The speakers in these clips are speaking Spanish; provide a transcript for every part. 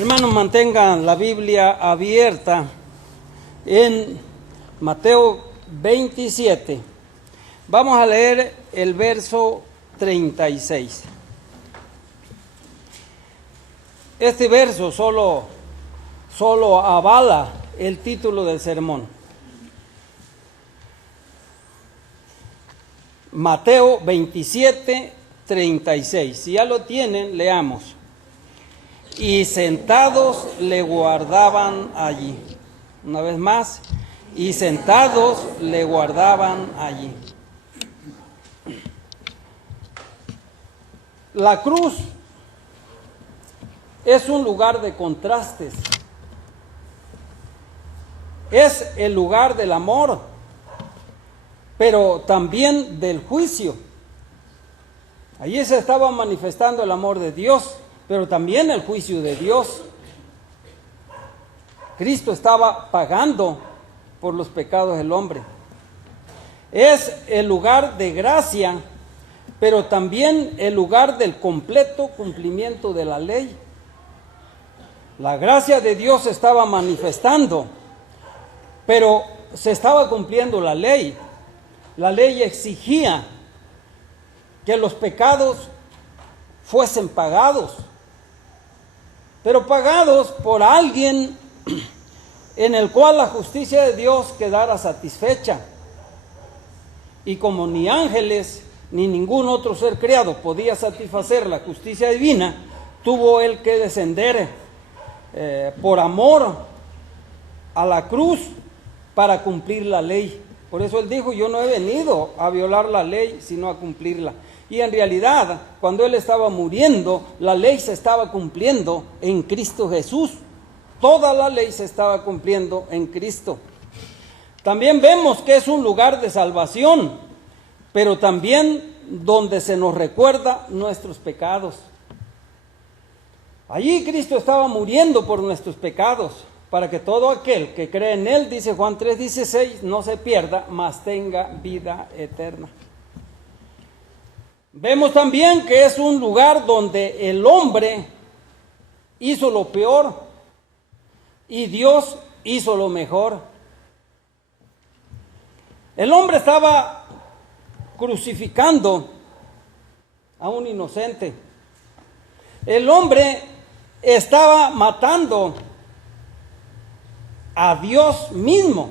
Hermanos, mantengan la Biblia abierta en Mateo 27. Vamos a leer el verso 36. Este verso solo avala el título del sermón. Mateo 27, 36. Si ya lo tienen, leamos. Y sentados le guardaban allí. Una vez más, y sentados le guardaban allí. La cruz es un lugar de contrastes. Es el lugar del amor, pero también del juicio. Allí se estaba manifestando el amor de Dios, pero también el juicio de Dios. Cristo estaba pagando por los pecados del hombre. Es el lugar de gracia, pero también el lugar del completo cumplimiento de la ley. La gracia de Dios se estaba manifestando, pero se estaba cumpliendo la ley. La ley exigía que los pecados fuesen pagados, pero pagados por alguien en el cual la justicia de Dios quedara satisfecha. Y como ni ángeles ni ningún otro ser creado podía satisfacer la justicia divina, tuvo él que descender por amor a la cruz para cumplir la ley. Por eso él dijo: yo no he venido a violar la ley, sino a cumplirla. Y en realidad, cuando él estaba muriendo, la ley se estaba cumpliendo en Cristo Jesús. Toda la ley se estaba cumpliendo en Cristo. También vemos que es un lugar de salvación, pero también donde se nos recuerda nuestros pecados. Allí Cristo estaba muriendo por nuestros pecados, para que todo aquel que cree en Él, dice Juan 3:16, no se pierda, mas tenga vida eterna. Vemos también que es un lugar donde el hombre hizo lo peor y Dios hizo lo mejor. El hombre estaba crucificando a un inocente. El hombre estaba matando a Dios mismo.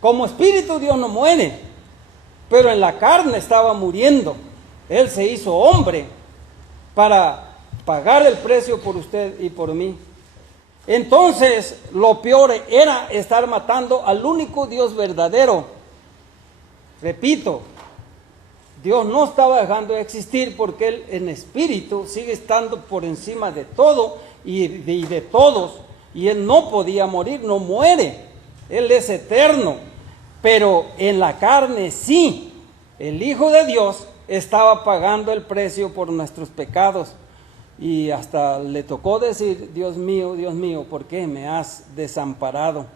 Como espíritu Dios no muere, pero en la carne estaba muriendo. Él se hizo hombre para pagar el precio por usted y por mí. Entonces, lo peor era estar matando al único Dios verdadero. Repito, Dios no estaba dejando de existir porque Él en espíritu sigue estando por encima de todo y de todos. Y Él no podía morir, no muere. Él es eterno. Pero en la carne sí, el Hijo de Dios estaba pagando el precio por nuestros pecados. Y hasta le tocó decir: Dios mío, ¿por qué me has desamparado?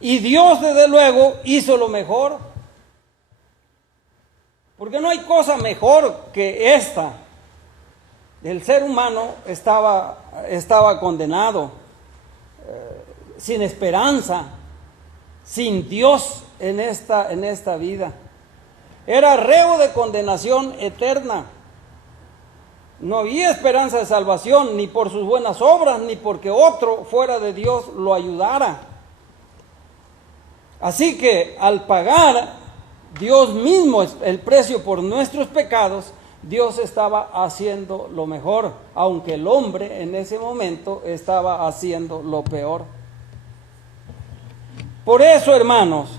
Y Dios desde luego hizo lo mejor. Porque no hay cosa mejor que esta. El ser humano estaba condenado, sin esperanza, sin Dios en esta vida. Era reo de condenación eterna. No había esperanza de salvación, ni por sus buenas obras, ni porque otro fuera de Dios lo ayudara. Así que al pagar Dios mismo el precio por nuestros pecados, Dios estaba haciendo lo mejor, aunque el hombre en ese momento estaba haciendo lo peor. Por eso, hermanos,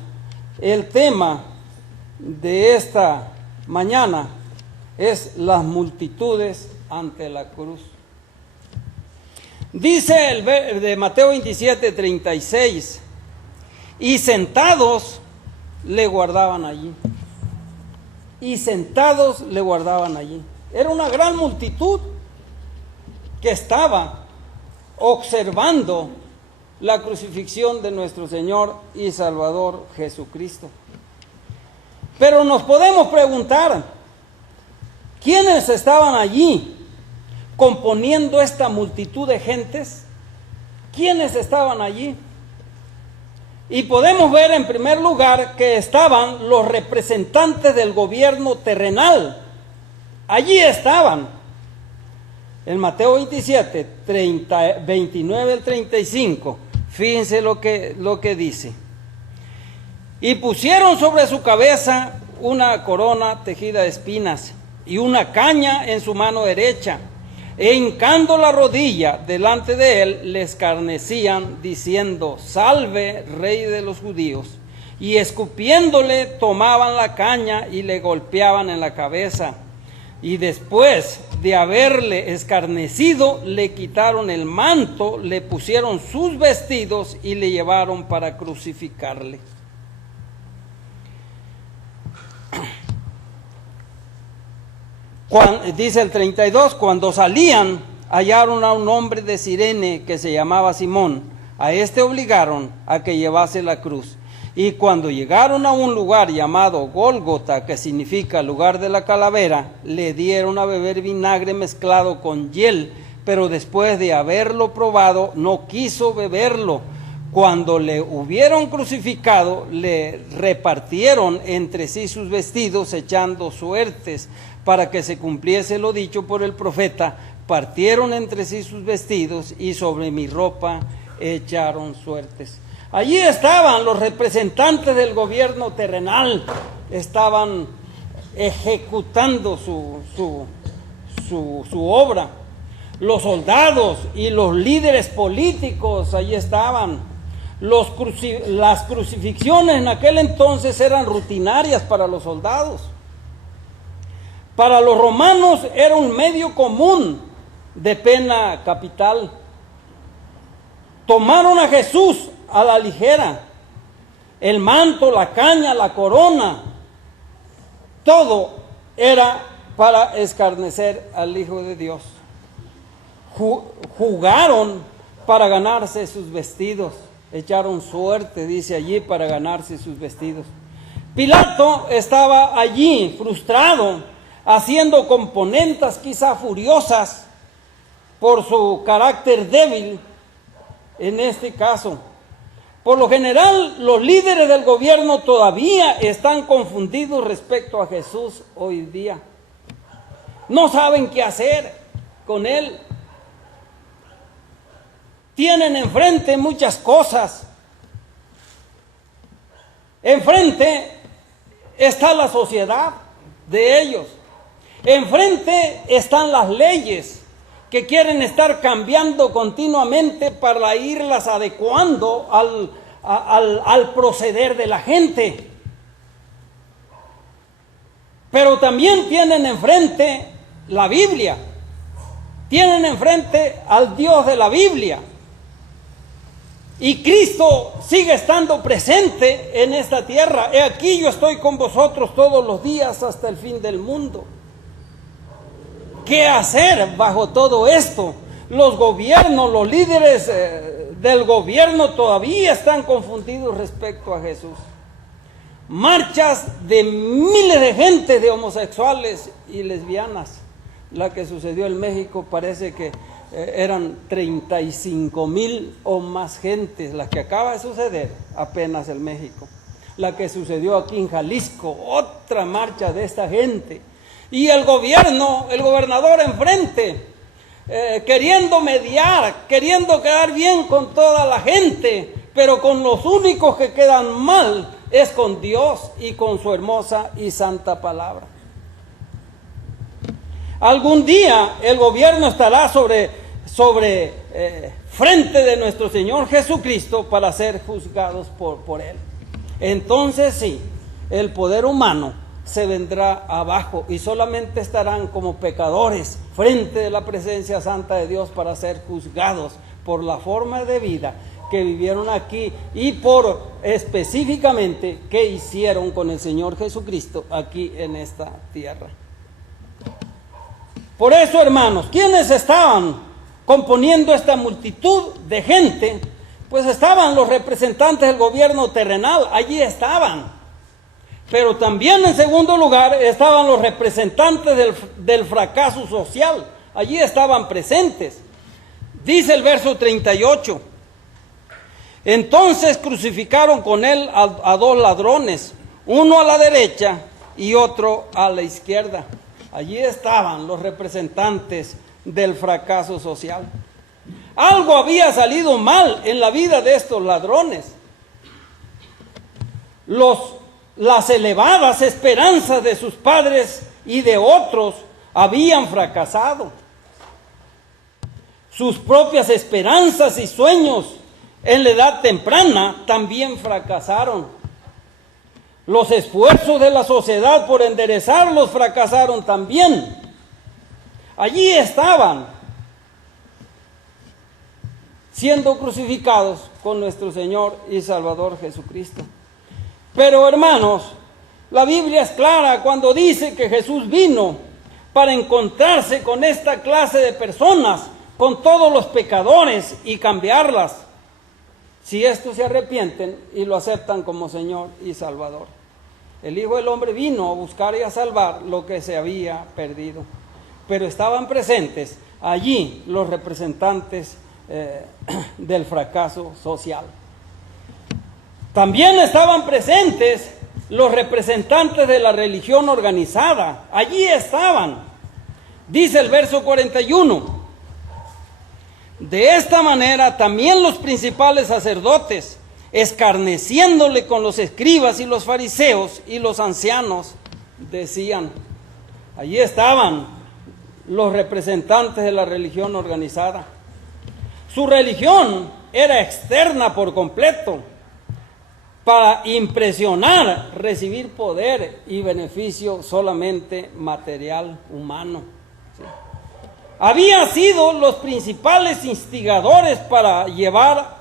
el tema de esta mañana es las multitudes ante la cruz. Dice el de Mateo 27, 36, y sentados le guardaban allí. Y sentados le guardaban allí. Era una gran multitud que estaba observando la crucifixión de nuestro Señor y Salvador Jesucristo. Pero nos podemos preguntar, ¿quiénes estaban allí? componiendo esta multitud de gentes? ¿Quiénes estaban allí? Y podemos ver en primer lugar que estaban los representantes del gobierno terrenal. Allí estaban. En Mateo 27, 29 al 35, fíjense lo que dice. Y pusieron sobre su cabeza una corona tejida de espinas y una caña en su mano derecha. E hincando la rodilla delante de él, le escarnecían, diciendo: Salve, Rey de los judíos. Y escupiéndole, tomaban la caña y le golpeaban en la cabeza. Y después de haberle escarnecido, le quitaron el manto, le pusieron sus vestidos y le llevaron para crucificarle. Dice el 32, cuando salían, hallaron a un hombre de Cirene que se llamaba Simón. A este obligaron a que llevase la cruz. Y cuando llegaron a un lugar llamado Gólgota, que significa lugar de la calavera, le dieron a beber vinagre mezclado con hiel, pero después de haberlo probado, no quiso beberlo. Cuando le hubieron crucificado, le repartieron entre sí sus vestidos, echando suertes, para que se cumpliese lo dicho por el profeta: partieron entre sí sus vestidos y sobre mi ropa echaron suertes. Allí estaban los representantes del gobierno terrenal, estaban ejecutando su obra. Los soldados y los líderes políticos allí estaban. Las crucifixiones en aquel entonces eran rutinarias para los soldados. Para los romanos era un medio común de pena capital. Tomaron a Jesús a la ligera. El manto, la caña, la corona, todo era para escarnecer al Hijo de Dios. Jugaron para ganarse sus vestidos. Echaron suerte, dice allí, para ganarse sus vestidos. Pilato estaba allí frustrado, haciendo componendas quizá furiosas por su carácter débil en este caso. Por lo general, los líderes del gobierno todavía están confundidos respecto a Jesús hoy día. No saben qué hacer con él. Tienen enfrente muchas cosas. Enfrente está la sociedad de ellos. Enfrente están las leyes que quieren estar cambiando continuamente para irlas adecuando al proceder de la gente. Pero también tienen enfrente la Biblia. Tienen enfrente al Dios de la Biblia. Y Cristo sigue estando presente en esta tierra. He aquí, yo estoy con vosotros todos los días hasta el fin del mundo. ¿Qué hacer bajo todo esto? Los gobiernos, los líderes del gobierno todavía están confundidos respecto a Jesús. Marchas de miles de gente, de homosexuales y lesbianas. La que sucedió en México parece que eran 35,000 o más gentes, la que acaba de suceder apenas en México. La que sucedió aquí en Jalisco, otra marcha de esta gente. Y el gobernador enfrente, queriendo mediar, queriendo quedar bien con toda la gente, pero con los únicos que quedan mal es con Dios y con su hermosa y santa palabra. Algún día el gobierno estará frente de nuestro Señor Jesucristo para ser juzgados por Él. Entonces sí, el poder humano se vendrá abajo y solamente estarán como pecadores frente de la presencia santa de Dios para ser juzgados por la forma de vida que vivieron aquí y por específicamente qué hicieron con el Señor Jesucristo aquí en esta tierra. Por eso, hermanos, ¿quiénes estaban componiendo esta multitud de gente? Pues estaban los representantes del gobierno terrenal, allí estaban. Pero también en segundo lugar estaban los representantes del fracaso social, allí estaban presentes. Dice el verso 38, entonces crucificaron con él a dos ladrones, uno a la derecha y otro a la izquierda. Allí estaban los representantes del fracaso social. Algo había salido mal en la vida de estos ladrones. Las elevadas esperanzas de sus padres y de otros habían fracasado. Sus propias esperanzas y sueños en la edad temprana también fracasaron. Los esfuerzos de la sociedad por enderezarlos fracasaron también. Allí estaban, siendo crucificados con nuestro Señor y Salvador Jesucristo. Pero hermanos, la Biblia es clara cuando dice que Jesús vino para encontrarse con esta clase de personas, con todos los pecadores y cambiarlas, si estos se arrepienten y lo aceptan como Señor y Salvador. El Hijo del Hombre vino a buscar y a salvar lo que se había perdido. Pero estaban presentes allí los representantes del fracaso social. También estaban presentes los representantes de la religión organizada. Allí estaban. Dice el verso 41. De esta manera también los principales sacerdotes, escarneciéndole con los escribas y los fariseos y los ancianos, decían. Allí estaban los representantes de la religión organizada. Su religión era externa por completo, para impresionar, recibir poder y beneficio solamente material humano. ¿Sí? Habían sido los principales instigadores para llevar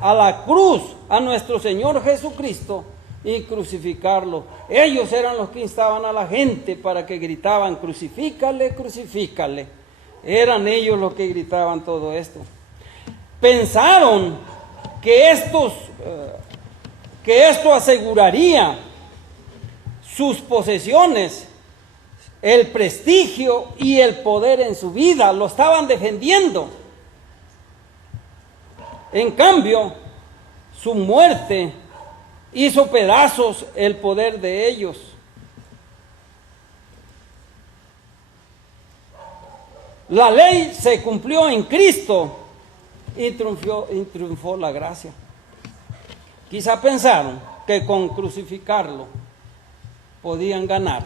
a la cruz a nuestro Señor Jesucristo y crucificarlo. Ellos eran los que instaban a la gente para que gritaban, crucifícale, crucifícale. Eran ellos los que gritaban todo esto. Pensaron que esto aseguraría sus posesiones, el prestigio y el poder en su vida. Lo estaban defendiendo. En cambio, su muerte hizo pedazos el poder de ellos. La ley se cumplió en Cristo y triunfó la gracia. Quizá pensaron que con crucificarlo podían ganar,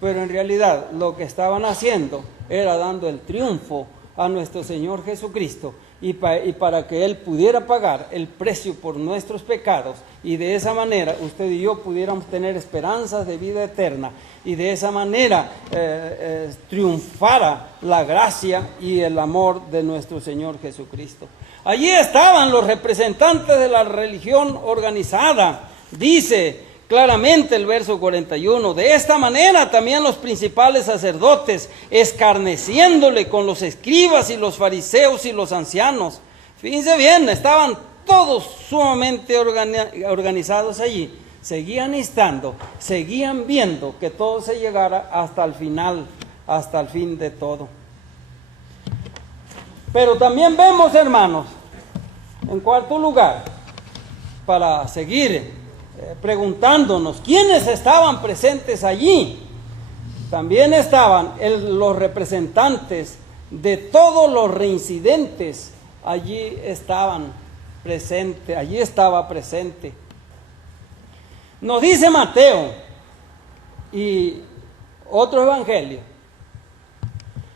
pero en realidad lo que estaban haciendo era dando el triunfo a nuestro Señor Jesucristo y para que Él pudiera pagar el precio por nuestros pecados, y de esa manera usted y yo pudiéramos tener esperanzas de vida eterna, y de esa manera triunfara la gracia y el amor de nuestro Señor Jesucristo. Allí estaban los representantes de la religión organizada. Dice claramente el verso 41, de esta manera también los principales sacerdotes, escarneciéndole con los escribas y los fariseos y los ancianos. Fíjense bien, estaban todos sumamente organizados allí. Seguían instando, seguían viendo que todo se llegara hasta el final, hasta el fin de todo. Pero también vemos, hermanos, en cuarto lugar, para seguir preguntándonos quiénes estaban presentes allí, también estaban los representantes de todos los reincidentes. Allí estaban presentes, allí estaba presente. Nos dice Mateo y otro evangelio.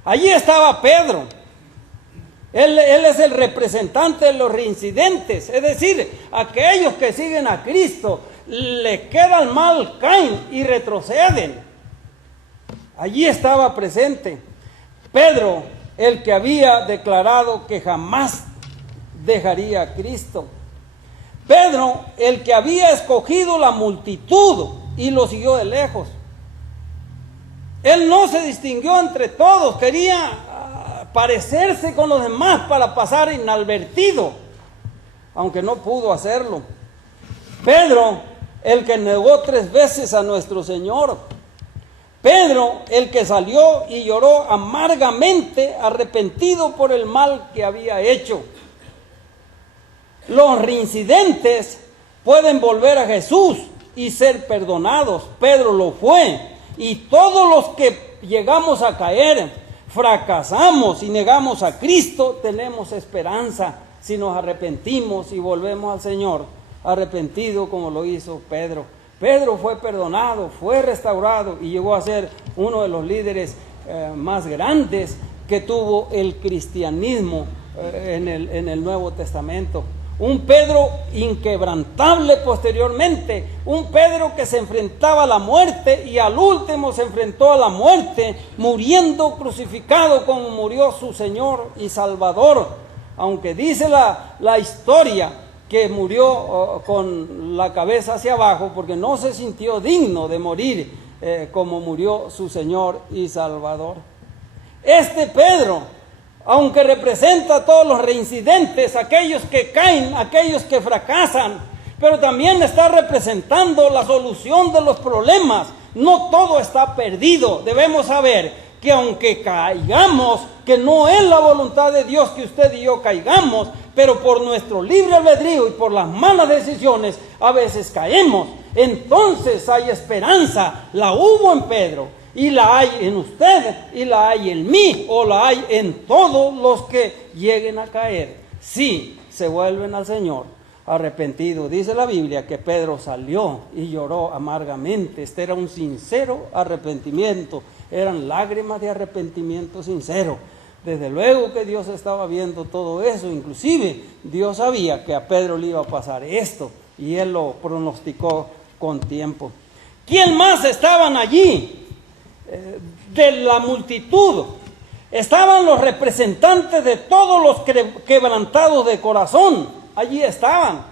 Allí estaba Pedro. Él es el representante de los reincidentes, es decir, aquellos que siguen a Cristo, le queda el mal, caen y retroceden. Allí estaba presente Pedro, el que había declarado que jamás dejaría a Cristo. Pedro, el que había escogido la multitud y lo siguió de lejos. Él no se distinguió entre todos, quería parecerse con los demás para pasar inadvertido, aunque no pudo hacerlo. Pedro, el que negó 3 veces a nuestro Señor. Pedro, el que salió y lloró amargamente, arrepentido por el mal que había hecho. Los reincidentes pueden volver a Jesús y ser perdonados. Pedro lo fue. Y todos los que llegamos a caer, fracasamos y negamos a Cristo, tenemos esperanza si nos arrepentimos y volvemos al Señor, arrepentido como lo hizo Pedro. Pedro fue perdonado, fue restaurado y llegó a ser uno de los líderes más grandes que tuvo el cristianismo en el Nuevo Testamento. Un Pedro inquebrantable posteriormente, un Pedro que se enfrentaba a la muerte y al último se enfrentó a la muerte, muriendo crucificado como murió su Señor y Salvador. Aunque dice la historia que murió con la cabeza hacia abajo porque no se sintió digno de morir como murió su Señor y Salvador. Este Pedro, aunque representa a todos los reincidentes, aquellos que caen, aquellos que fracasan, pero también está representando la solución de los problemas. No todo está perdido. Debemos saber que aunque caigamos, que no es la voluntad de Dios que usted y yo caigamos, pero por nuestro libre albedrío y por las malas decisiones, a veces caemos. Entonces hay esperanza. La hubo en Pedro, y la hay en usted, y la hay en mí, o la hay en todos los que lleguen a caer, si se vuelven al Señor arrepentidos. Dice la Biblia que Pedro salió y lloró amargamente. Este era un sincero arrepentimiento, eran lágrimas de arrepentimiento sincero. Desde luego que Dios estaba viendo todo eso, inclusive Dios sabía que a Pedro le iba a pasar esto, y Él lo pronosticó con tiempo. ¿Quién más estaban allí? De la multitud estaban los representantes de todos los quebrantados de corazón. Allí estaban.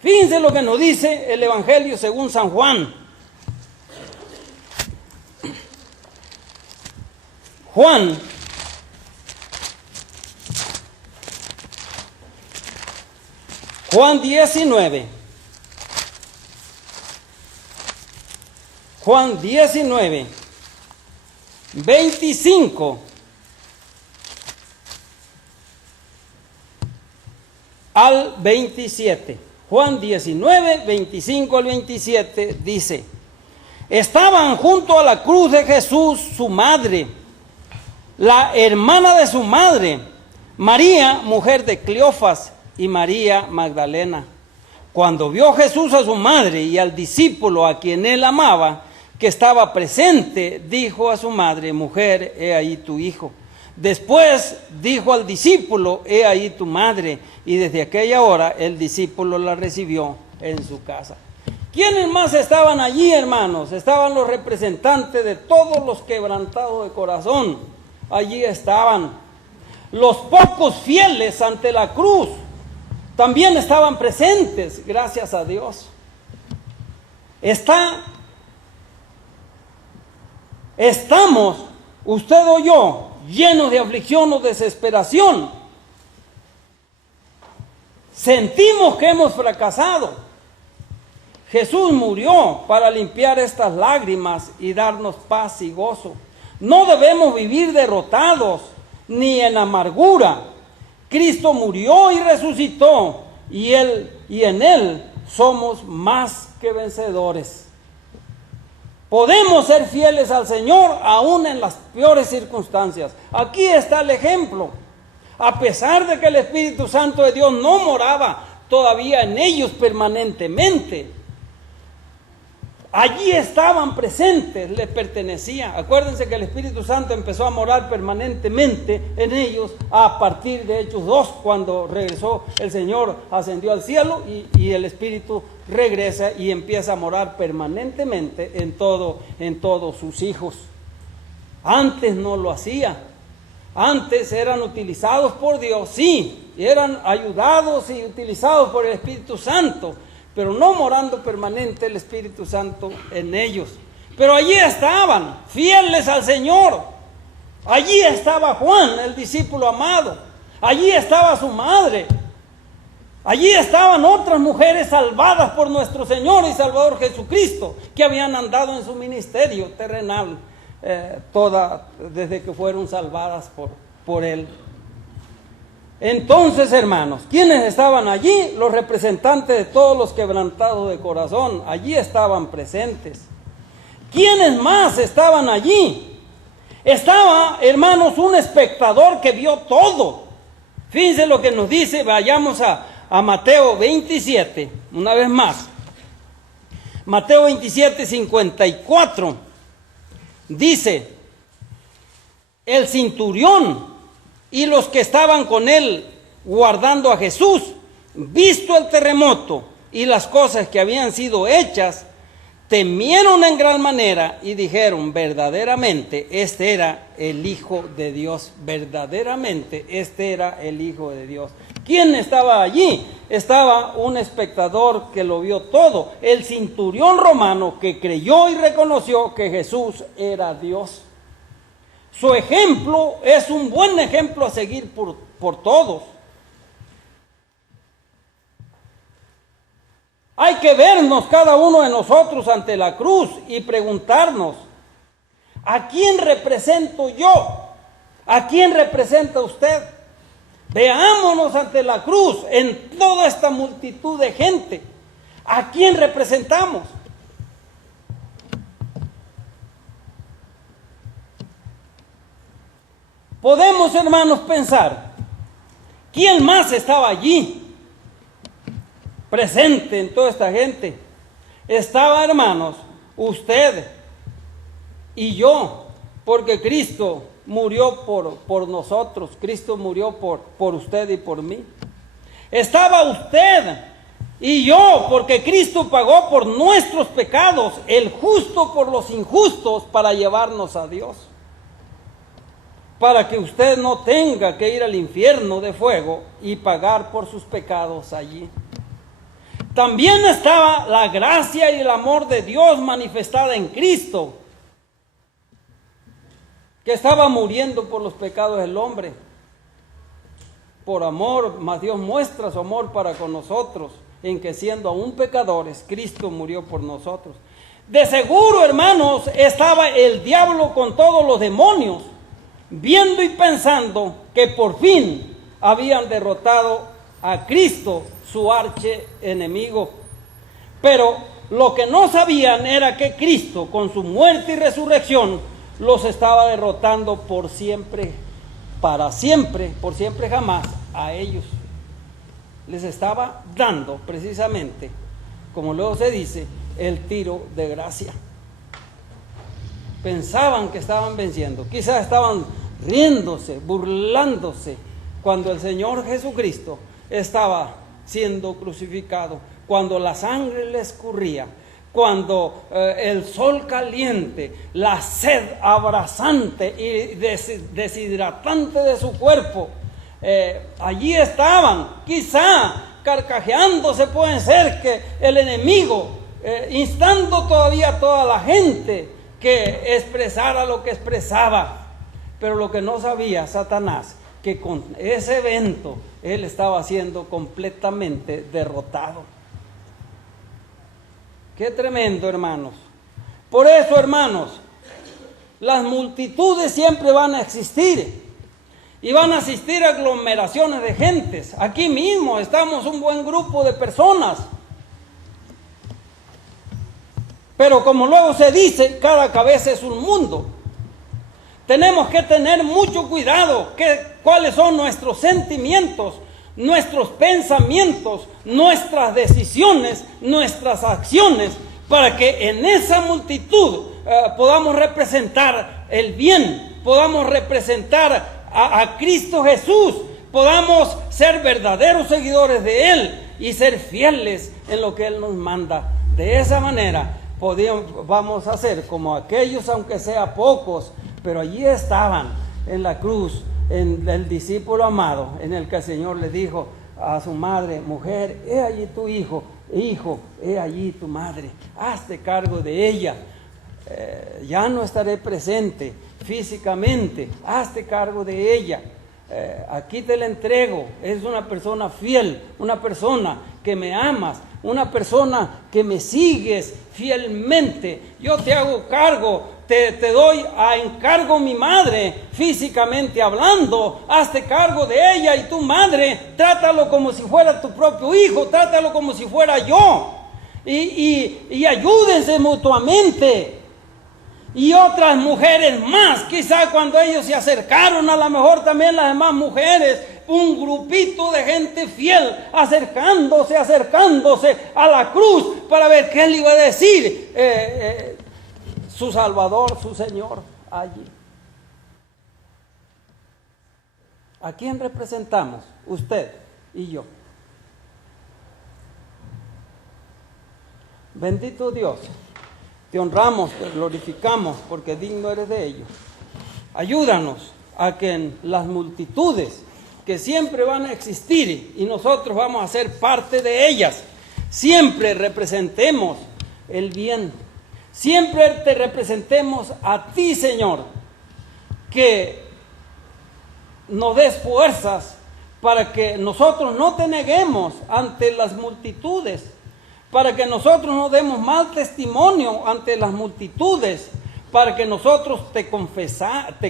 Fíjense lo que nos dice el Evangelio según San Juan. Juan Juan 19. Juan 19. 25 al 27. Juan 19, 25 al 27 dice: estaban junto a la cruz de Jesús su madre, la hermana de su madre, María, mujer de Cleofas, y María Magdalena. Cuando vio Jesús a su madre y al discípulo a quien él amaba, que estaba presente, dijo a su madre: mujer, he ahí tu hijo. Después dijo al discípulo: he ahí tu madre. Y desde aquella hora el discípulo la recibió en su casa. ¿Quiénes más estaban allí, hermanos? Estaban los representantes de todos los quebrantados de corazón. Allí estaban los pocos fieles ante la cruz. También estaban presentes, gracias a Dios. Estamos, usted o yo, llenos de aflicción o desesperación. Sentimos que hemos fracasado. Jesús murió para limpiar estas lágrimas y darnos paz y gozo. No debemos vivir derrotados ni en amargura. Cristo murió y resucitó, y en Él somos más que vencedores. Podemos ser fieles al Señor aún en las peores circunstancias. Aquí está el ejemplo. A pesar de que el Espíritu Santo de Dios no moraba todavía en ellos permanentemente, allí estaban presentes, les pertenecía. Acuérdense que el Espíritu Santo empezó a morar permanentemente en ellos a partir de Hechos 2, cuando regresó el Señor, ascendió al cielo y el Espíritu regresa y empieza a morar permanentemente en todos sus hijos. Antes no lo hacía. Antes eran utilizados por Dios, sí, eran ayudados y utilizados por el Espíritu Santo, pero no morando permanente el Espíritu Santo en ellos. Pero allí estaban, fieles al Señor. Allí estaba Juan, el discípulo amado. Allí estaba su madre. Allí estaban otras mujeres salvadas por nuestro Señor y Salvador Jesucristo, que habían andado en su ministerio terrenal. desde que fueron salvadas por Él. Entonces, hermanos, ¿quiénes estaban allí? Los representantes de todos los quebrantados de corazón, allí estaban presentes. ¿Quiénes más estaban allí? Estaba, hermanos, un espectador que vio todo. Fíjense lo que nos dice, vayamos a Mateo 27, una vez más. Mateo 27, 54, dice, el centurión y los que estaban con él guardando a Jesús, visto el terremoto y las cosas que habían sido hechas, temieron en gran manera y dijeron, verdaderamente este era el Hijo de Dios, verdaderamente este era el Hijo de Dios. ¿Quién estaba allí? Estaba un espectador que lo vio todo, el centurión romano que creyó y reconoció que Jesús era Dios. Su ejemplo es un buen ejemplo a seguir por todos. Hay que vernos cada uno de nosotros ante la cruz y preguntarnos, ¿a quién represento yo? ¿A quién representa usted? Veámonos ante la cruz en toda esta multitud de gente. ¿A quién representamos? Podemos, hermanos, pensar, ¿quién más estaba allí? Presente en toda esta gente. Estaba, hermanos, usted y yo, porque Cristo murió por nosotros, Cristo murió por usted y por mí. Estaba usted y yo, porque Cristo pagó por nuestros pecados, el justo por los injustos, para llevarnos a Dios. Para que usted no tenga que ir al infierno de fuego y pagar por sus pecados allí. También estaba la gracia y el amor de Dios manifestada en Cristo, que estaba muriendo por los pecados del hombre. Por amor, mas Dios muestra su amor para con nosotros, en que siendo aún pecadores, Cristo murió por nosotros. De seguro, hermanos, estaba el diablo con todos los demonios, viendo y pensando que por fin habían derrotado a Cristo, su archienemigo. Pero lo que no sabían era que Cristo, con su muerte y resurrección, los estaba derrotando por siempre, para siempre, por siempre jamás, a ellos. Les estaba dando precisamente, como luego se dice, el tiro de gracia. Pensaban que estaban venciendo, quizás estaban riéndose, burlándose, cuando el Señor Jesucristo estaba siendo crucificado, cuando la sangre le escurría, cuando el sol caliente, la sed abrasante y deshidratante de su cuerpo, allí estaban, quizá carcajeándose, pueden ser que el enemigo, instando todavía a toda la gente que expresara lo que expresaba, pero lo que no sabía Satanás, que con ese evento él estaba siendo completamente derrotado. Qué tremendo, hermanos. Por eso, hermanos, las multitudes siempre van a existir y van a existir aglomeraciones de gentes. Aquí mismo estamos un buen grupo de personas, pero como luego se dice, cada cabeza es un mundo. Tenemos que tener mucho cuidado cuáles son nuestros sentimientos, nuestros pensamientos, nuestras decisiones, nuestras acciones, para que en esa multitud podamos representar el bien, podamos representar a Cristo Jesús, podamos ser verdaderos seguidores de Él y ser fieles en lo que Él nos manda. De esa manera vamos a ser como aquellos, aunque sea pocos, pero allí estaban en la cruz, en el discípulo amado, en el que el Señor le dijo a su madre: mujer, he allí tu hijo, hijo, he allí tu madre, hazte cargo de ella, ya no estaré presente físicamente, hazte cargo de ella, aquí te la entrego, es una persona fiel, una persona que me amas, una persona que me sigues fielmente, yo te hago cargo te doy a encargo mi madre, físicamente hablando, hazte cargo de ella, y tu madre, trátalo como si fuera tu propio hijo, trátalo como si fuera yo, y ayúdense mutuamente. Y otras mujeres más, quizá cuando ellos se acercaron, a lo mejor también las demás mujeres, un grupito de gente fiel, acercándose a la cruz, para ver qué le iba a decir su Salvador, su Señor, allí. ¿A quién representamos? Usted y yo. Bendito Dios. Te honramos, te glorificamos, porque digno eres de ello. Ayúdanos a que en las multitudes que siempre van a existir, y nosotros vamos a ser parte de ellas, siempre representemos el bien. Siempre te representemos a ti, Señor, que nos des fuerzas para que nosotros no te neguemos ante las multitudes, para que nosotros no demos mal testimonio ante las multitudes, para que nosotros te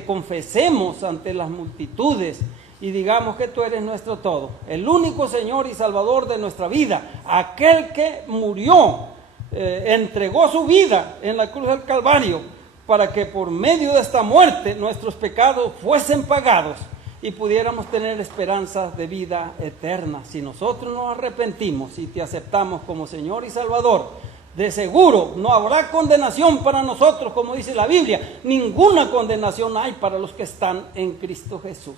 confesemos ante las multitudes y digamos que tú eres nuestro todo, el único Señor y Salvador de nuestra vida, aquel que murió, entregó su vida en la cruz del Calvario, para que por medio de esta muerte nuestros pecados fuesen pagados y pudiéramos tener esperanzas de vida eterna. Si nosotros nos arrepentimos y te aceptamos como Señor y Salvador, de seguro no habrá condenación para nosotros, como dice la Biblia. Ninguna condenación hay para los que están en Cristo Jesús.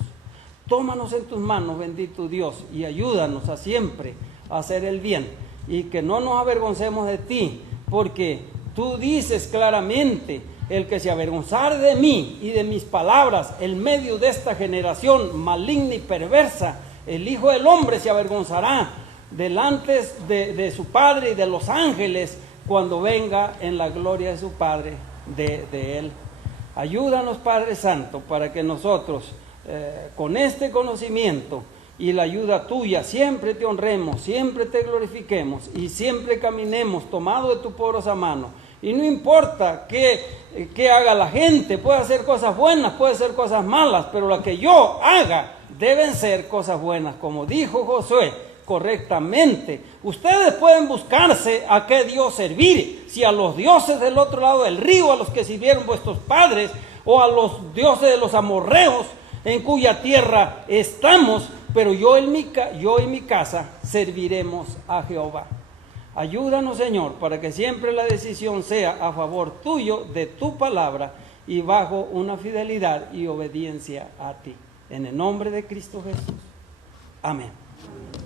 Tómanos en tus manos, bendito Dios, y ayúdanos a siempre a hacer el bien, y que no nos avergoncemos de ti, porque tú dices claramente: el que se avergonzare de mí y de mis palabras en medio de esta generación maligna y perversa, el Hijo del Hombre se avergonzará delante de su Padre y de los ángeles cuando venga en la gloria de su Padre, de Él. Ayúdanos, Padre Santo, para que nosotros con este conocimiento y la ayuda tuya siempre te honremos, siempre te glorifiquemos y siempre caminemos tomados de tu poderosa mano. Y no importa qué haga la gente, puede hacer cosas buenas, puede hacer cosas malas, pero lo que yo haga deben ser cosas buenas, como dijo Josué correctamente. Ustedes pueden buscarse a qué Dios servir, si a los dioses del otro lado del río, a los que sirvieron vuestros padres, o a los dioses de los amorreos, en cuya tierra estamos, pero yo y mi casa serviremos a Jehová. Ayúdanos, Señor, para que siempre la decisión sea a favor tuyo, de tu palabra, y bajo una fidelidad y obediencia a ti. En el nombre de Cristo Jesús. Amén.